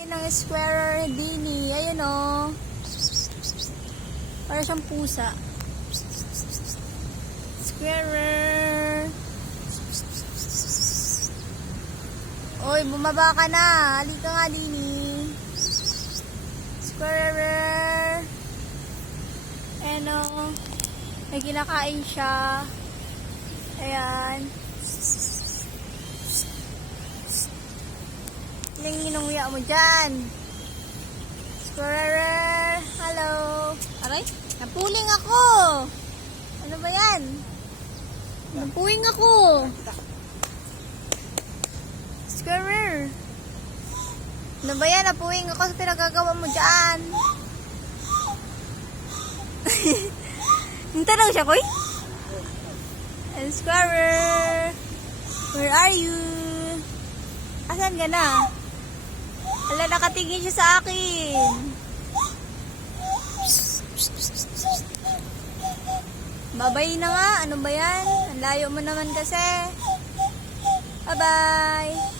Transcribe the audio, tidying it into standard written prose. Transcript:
Ng square dini. Ayun o. Para siyang pusa. Squarer. Oy, bumaba ka na. Halika nga, dini. Squarer. Ayan o. May kinakain siya. Ayan. Ninginuya mo dyan. Squarer. Hello. Aray, napuling ako. Ano ba yan? Napuling ako. Squarer. Ano ba yan? Napuling ako sa pinagagawa mo dyan. Hinta daw siya, Koy? And Squarer. Where are you? Asan ka na? Ala, nakatingin siya sa akin. Babay na nga. Ano ba yan? Ang layo mo naman kasi. Bye-bye.